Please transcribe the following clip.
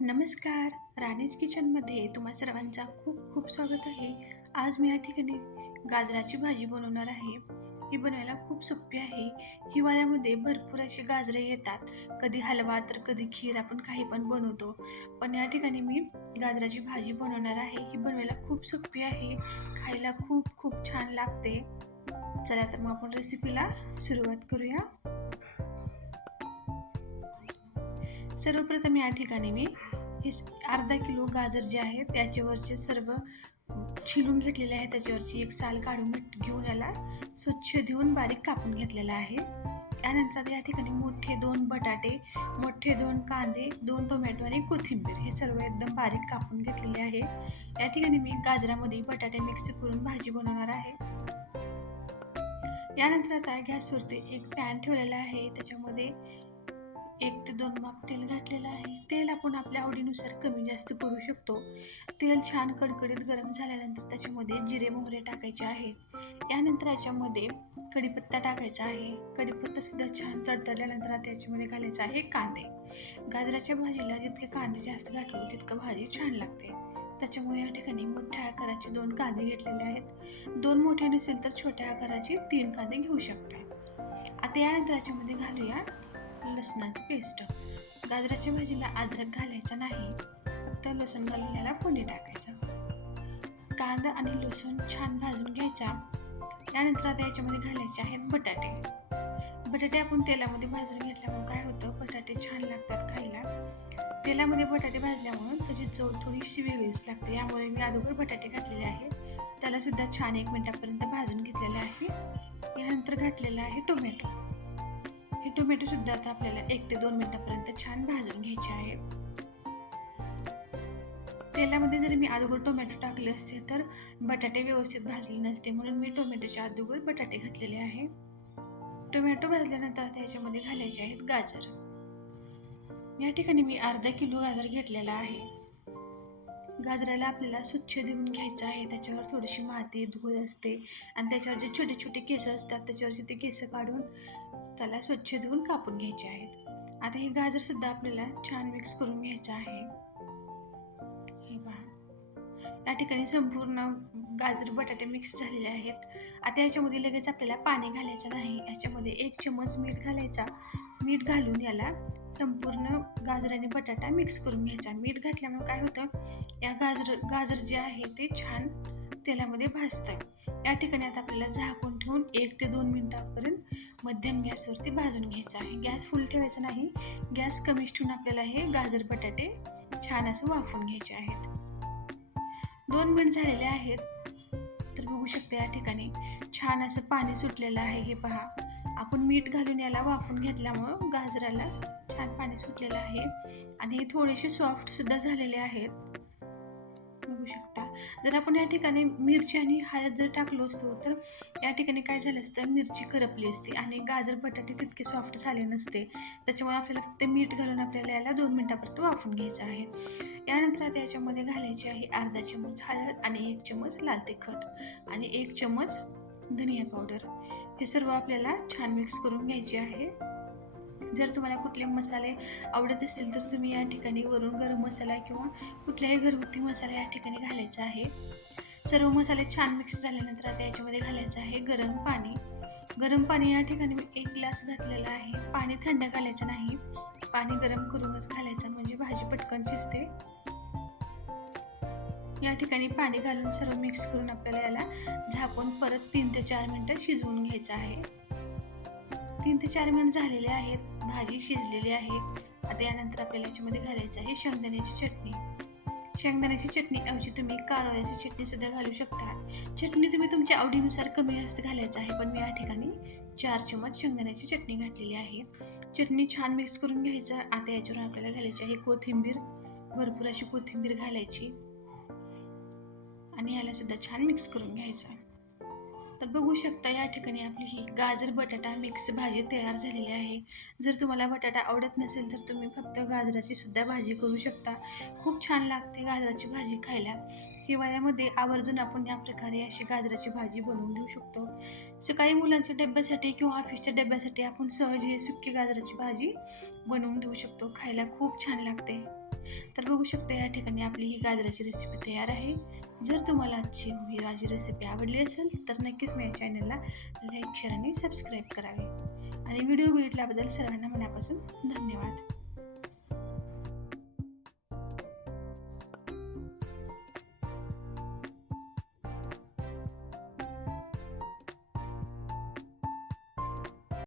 नमस्कार. राणीज किचनमध्ये तुम्हा सर्वांचा खूप खूप स्वागत आहे. आज मी या ठिकाणी गाजराची भाजी बनवणार आहे. ही बनवायला खूप सोपी आहे. हिवाळ्यामध्ये भरपूर अशी गाजरं येतात. कधी हलवा तर कधी खीर आपण काही पण बनवतो. पण या ठिकाणी मी गाजराची भाजी बनवणार आहे. ही बनवायला खूप सोपी आहे. खायला खूप खूप छान लागते. चला तर मग आपण रेसिपीला सुरुवात करूया. सर्वप्रथम या ठिकाणी मी हे अर्धा किलो गाजर जे आहे त्याच्यावरचे सर्व छिलून घेतलेले आहे. त्याच्यावरची एक साल काढून घेऊन याला स्वच्छ धुवून बारीक कापून घेतलेला आहे. त्यानंतर आता या ठिकाणी मोठे 2 बटाटे, मोठे 2 कांदे, 2 टोमॅटो आणि कोथिंबीर हे सर्व एकदम बारीक कापून घेतलेले आहे. या ठिकाणी मी गाजरामध्ये बटाटे मिक्स करून भाजी बनवणार आहे. यानंतर आता गॅसवरती एक पॅन ठेवलेला आहे. त्याच्यामध्ये 1 ते 2 माप तेल घातलेलं आहे. तेल आपण आपल्या आवडीनुसार कमी जास्त करू शकतो. तेल छान कडकडीत गरम झाल्यानंतर त्याच्यामध्ये जिरे मोहरे टाकायचे आहेत. यानंतर याच्यामध्ये कढीपत्ता टाकायचा आहे. कढीपत्ता सुद्धा छान तडतडल्यानंतर आता याच्यामध्ये घालायचा आहे कांदे. गाजराच्या भाजीला जितके कांदे जास्त घातले तितकं भाजी छान लागते. त्याच्यामुळे या ठिकाणी मोठ्या आकाराचे 2 कांदे घेतलेले आहेत. 2 मोठे नसेल तर छोट्या आकाराचे 3 कांदे घेऊ शकता. आता यानंतर याच्यामध्ये घालूया लसणाची पेस्ट. गाजराच्या भाजीला अद्रक घालायचा नाही, फक्त लसूण घालून याला फोडणी टाकायचं. कांदा आणि लसूण छान भाजून घ्यायचा. यानंतर आता याच्यामध्ये घालायचे आहेत बटाटे. बटाटे आपण तेलामध्ये भाजून घेतल्यामुळे काय होतं, बटाटे छान लागतात खायला. तेलामध्ये बटाटे भाजल्यामुळे त्याची चव थोडीशी वेगळीच लागते. यामुळे मी अगोदर बटाटे घातलेले आहे. त्याला सुद्धा छान 1 मिनिटापर्यंत भाजून घेतलेले आहे. यानंतर घातलेला आहे टोमॅटो. हे टोमॅटो सुद्धा आता आपल्याला 1 ते 2 मिनिटापर्यंत छान भाजून घ्यायचे आहे. तेलामध्ये जर मी अगोदर टोमॅटो टाकले असते तर बटाटे व्यवस्थित भाजले नसते, म्हणून मी टोमॅटोच्या अगोदर बटाटे घातलेले आहे. टोमॅटो भाजल्यानंतर आता याच्यामध्ये घालायचे आहेत गाजर. या ठिकाणी मी अर्धा किलो गाजर घेतलेला आहे. गाजराला आपल्याला स्वच्छ धुवून घ्यायचं आहे. त्याच्यावर थोडीशी माती धूळ असते आणि त्याच्यावर जे छोटे छोटे केस असतात त्याच्यावरचे ते केस काढून त्याला स्वच्छ धुवून कापून घ्यायचे आहेत. आता हे गाजर सुद्धा आपल्याला छान मिक्स करून घ्यायचं आहे. हे पहा, या ठिकाणी संपूर्ण गाजर बटाटे मिक्स झालेले आहेत. आता याच्यामध्ये लगेच आपल्याला पाणी घालायचं नाही. याच्यामध्ये 1 चमच मीठ घालायचा. मीठ घालून याला संपूर्ण गाजर आणि बटाटा मिक्स करून घ्यायचा. मीठ घातल्यामुळे काय होतं, या गाजर जे आहे ते छान तेलामध्ये भाजतं. या ठिकाणी आता आपल्याला झाकून ठेवून 1 ते 2 मिनिटांपर्यंत मध्यम गॅसवरती भाजून घ्यायचं आहे. गॅस फुल ठेवायचा नाही, गॅस कमीच ठेवून आपल्याला हे गाजर बटाटे छान असं वाफवून घ्यायचे आहेत. 2 मिनिट झालेले आहेत. तर बघू शकता या ठिकाणी छान असं पाणी सुटलेलं आहे. हे पहा, आपण मीठ घालून याला वाफवून घेतल्यामुळं गाजराला छान पाणी सुटलेलं आहे आणि हे थोडेसे सॉफ्ट सुद्धा झालेले आहेत. बघू शकता. जर आपण या ठिकाणी मिरची आणि हळद जर टाकलो असतो तर या ठिकाणी काय झालं असतं, मिरची करपली असते आणि गाजर बटाटे तितके सॉफ्ट झाले नसते. त्याच्यामुळे आपल्याला फक्त मीठ घालून आपल्याला याला 2 मिनिटापर्यंत वाफवून घ्यायचं आहे. यानंतर आता याच्यामध्ये घालायची आहे अर्धा चमच हळद आणि 1 चमच लाल तिखट आणि 1 चमच धनिया पावडर. हे सर्व आपल्याला छान मिक्स करून घ्यायचे आहे. जर तुम्हाला कुठले मसाले आवडत असतील तर तुम्ही या ठिकाणी वरून गरम मसाला किंवा कुठलाही घरगुती मसाला या ठिकाणी घालायचा आहे. सर्व मसाले छान मिक्स झाल्यानंतर आता याच्यामध्ये घालायचं आहे गरम पाणी. गरम पाणी या ठिकाणी मी 1 ग्लास घातलेलं आहे. पाणी थंड घालायचं नाही, पाणी गरम करूनच घालायचं, म्हणजे भाजी पटकन शिजते. या ठिकाणी पाणी घालून सर्व मिक्स करून आपल्याला याला झाकून परत 3 ते 4 मिनिटं शिजवून घ्यायचं आहे. 3 ते 4 मिनिट झालेले आहेत. भाजी शिजलेली आहे. आता यानंतर आपल्याला याच्यामध्ये घालायचं आहे शेंगदाण्याची चटणी. शेंगदाण्याची चटणी ऐवजी तुम्ही कारळ्याची चटणी सुद्धा घालू शकता. चटणी तुम्ही तुमच्या आवडीनुसार कमी जास्त घालायचं आहे, पण मी या ठिकाणी 4 चमच शेंगदाण्याची चटणी घातलेली आहे. चटणी छान मिक्स करून घ्यायचं. आता याच्यावर आपल्याला घालायची आहे कोथिंबीर. भरपूर अशी कोथिंबीर घालायची आणि याला सुद्धा छान मिक्स करून घ्यायचं. तर बघू शकता या ठिकाणी आपली ही गाजर बटाटा मिक्स भाजी तयार झालेली आहे. जर तुम्हाला बटाटा आवडत नसेल तर तुम्ही फक्त गाजराची सुद्धा भाजी करू शकता. खूप छान लागते गाजराची भाजी खायला. हिवाळ्यामध्ये आवर्जून आपण या प्रकारे अशी गाजराची भाजी बनवून देऊ शकतो. सकाळी मुलांच्या डब्यासाठी किंवा ऑफिसच्या डब्यासाठी आपण सहज ही सुकी गाजराची भाजी बनवून देऊ शकतो. खायला खूप छान लागते. तर बघू शकता या ठिकाणी आपली ही गाजराची रेसिपी तयार आहे. जर तुम्हाला आजची ही माझी रेसिपी आवडली असेल तर नक्कीच माझ्या चॅनलला लाईक, शेअर आणि सबस्क्राईब करावे. आणि व्हिडिओ बघितल्याबद्दल सर्वांना मनापासून धन्यवाद.